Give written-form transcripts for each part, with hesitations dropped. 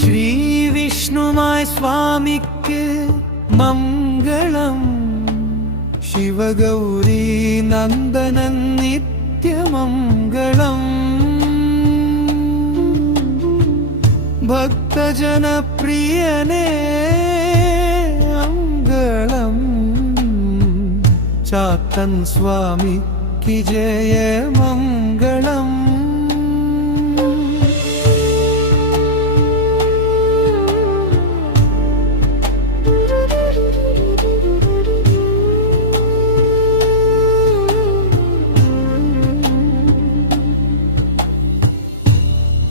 ശ്രീവിഷ്ണുമായ സ്വാമിക്ക് മംഗളം, ശിവഗൗരീ നന്ദനൻ നിത്യമംഗളം. ഭക്തജനപ്രിയനേ മംഗളം, ചാത്തൻ സ്വാമിക്ക് ജയമംഗളം.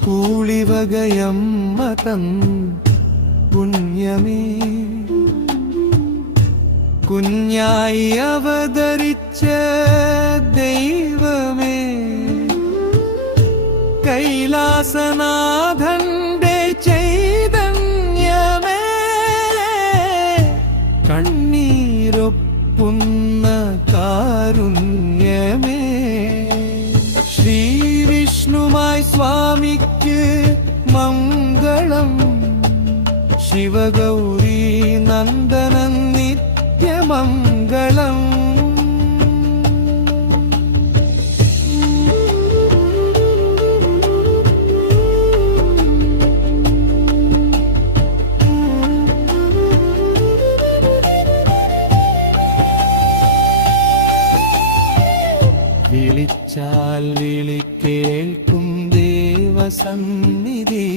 കൂളിവകയമ്മ തൻ പുണ്യമേ, കുഞ്ഞായി അവതരിച്ച ദൈവമേ, കൈലാസനാഥന്റെ ചൈതന്യമേ, കണ്ണീരൊപ്പുന്ന കാരുണ്യമേ. ശ്രീവിഷ്ണുമായി സ്വാമിക്ക് മംഗളം, ശിവഗൗരീ നന്ദനൻ നിത്യമംഗളം. വിളിച്ചാൽ വിളിക്കേൾക്കും ദേവസന്നിധി,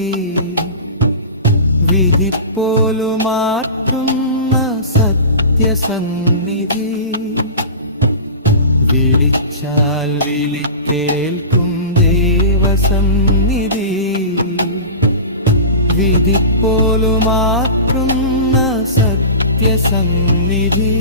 വിധിപ്പോലുമാറ്റുന്ന സത്യസന്നിധി. വിളിച്ചാൽ വിളിക്കേൾക്കും ദേവസന്നിധി, വിധിപ്പോലുമാറ്റുന്ന സത്യസന്നിധി.